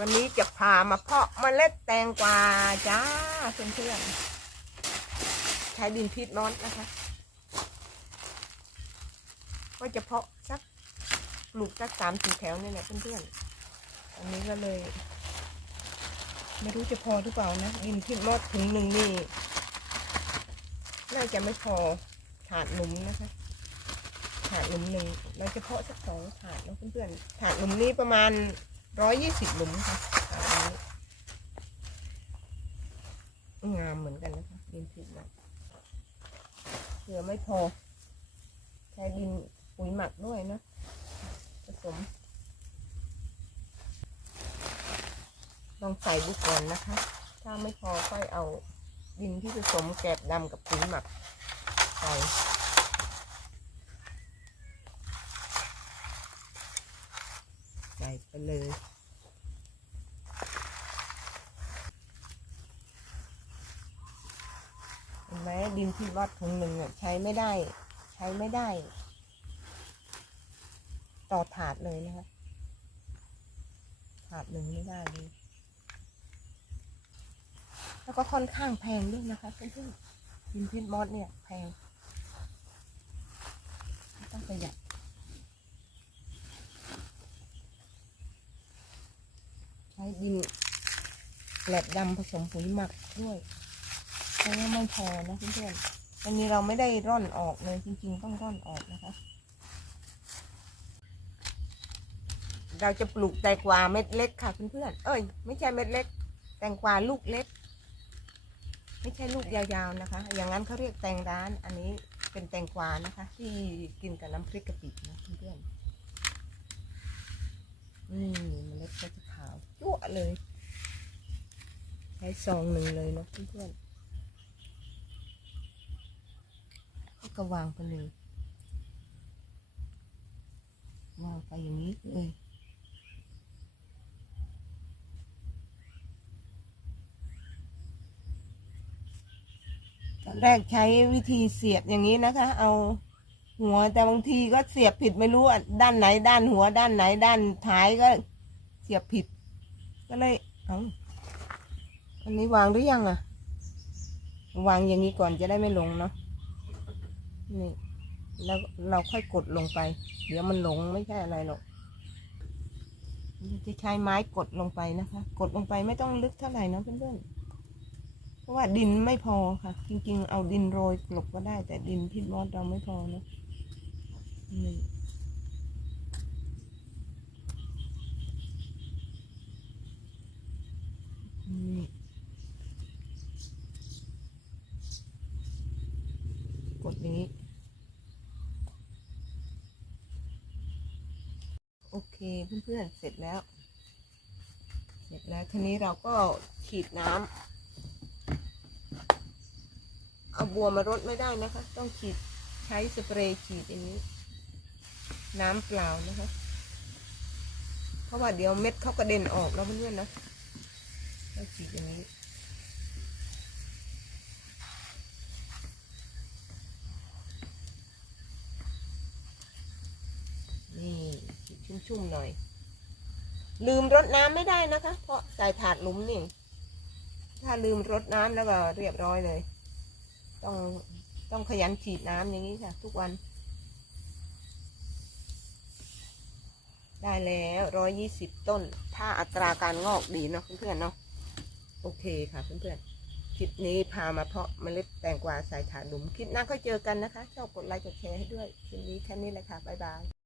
วันนี้จะพามาเพาะเมล็ดแตงกวาจ้าเพื่อนๆใช้ดินพิษมอสนะคะ ก็จะเพาะสักปลูกสักสามสี่แถวเนี่แหละเพื่อนๆอันนี้ก็เลย ไม่รู้จะพอหรือเปล่านะ ดินพิษมอสถุงหนึ่งนี่น่าจะไม่พอถาดหลุมนะคะถาดหลุมหนึ่งเราจะเพาะสักสองถาดนะเพื่อนๆถาดหลุมนี้ประมาณ ร้อยยี่สิบหลุมค่ะงามเหมือนกันนะคะดินผิดนะเผื่อไม่พอ ใช้ดินปุ๋ยหมักด้วยนะผสม ลองใส่ดูก่อนนะคะ ถ้าไม่พอค่อยเอาดินที่ผสมแกบดำกับปุ๋ยหมักใส่ ใส่ ไปเลย เห็นไหมดินที่วัดถุงหนึ่งอะใช้ไม่ได้ ใช้ไม่ได้ ต่อถาดเลยนะคะถาดหนึ่งไม่ได้เลยแล้วก็ค่อนข้างแพงด้วยนะคะเพื่อนๆดินพิษมอสเนี่ยแพง ต้องประหยัด ใช้ ดินแกลบดำผสมปุ๋ยหมักด้วยเพราะว่าไม่พอนะเพื่อนๆอันนี้เราไม่ได้ร่อนออกเลยจริง ๆ ต้องร่อนออกนะคะ เราจะปลูกแตงกวาเม็ดเล็กค่ะเพื่อนๆเอ้ย ไม่ใช่เม็ดเล็ก แตงกวาลูกเล็ก ไม่ใช่ลูกยาวๆนะคะ อย่างนั้นเขาเรียกแตงร้าน อันนี้เป็นแตงกวานะคะ ที่กินกับน้ำพริกกะปินะเพื่อนๆ นี่เมล็ดก็จะขาวจั่วะ เลยใช้ซองหนึ่งเลยนะเพื่อนๆก็วางไปเลยวางไปอย่างนี้เลยตอนแรกใช้วิธีเสียบอย่างนี้นะคะ เอาหัวแต่บางทีก็เสียบผิดไม่รู้ด้านไหน ด้านหัวด้านไหน ด้านท้ายก็เสียบผิด ก็เลยเอาอันนี้วางหรือยังอะวางอย่างนี้ก่อนจะได้ไม่หลงเนาะนี่แล้วเราค่อยกดลงไป เดี๋ยวมันหลงไม่ใช่อะไรหรอกจะใช้ไม้กดลงไปนะคะ กดลงไปไม่ต้องลึกเท่าไหร่นะเพื่อนๆ เพราะว่าดินไม่พอค่ะ จริง ๆ เอาดินโรยกลบก็ได้ แต่ดินพิษมอสเราไม่พอนะนี่นี่ กดนี้ โอเคเพื่อนๆเสร็จแล้ว เสร็จแล้วทีนี้เราก็ฉีดน้ำเอาบัวมารดไม่ได้นะคะ ต้องฉีดใช้สเปรย์ฉีดอย่างนี้ น้ำเปล่านะคะเพราะว่าเดี๋ยวเม็ดเขากระเด็นออกแล้วเพื่อนๆนะต้องฉีดอย่างนี้ฉีด ชุ่มๆหน่อย ลืมรดน้ำไม่ได้นะคะ เพราะใส่ถาดหลุมนี่ถ้าลืมรดน้ำแล้วก็เรียบร้อยเลย ต้องต้องขยันฉีดน้ำอย่างนี้ค่ะ ทุกวัน ได้แล้วร้อยยี่สิบต้น ถ้าอัตราการงอกดีเนาะเพื่อนๆเนาะโอเคค่ะเพื่อนๆคลิปนี้พามาเพาะเมล็ดแตงกวาใส่ถาดหลุม คลิปหน้าก็เจอกันนะคะ ชอบกดไลค์กดแชร์ให้ด้วย คลิปนี้แค่นี้แหละค่ะ บ๊ายบาย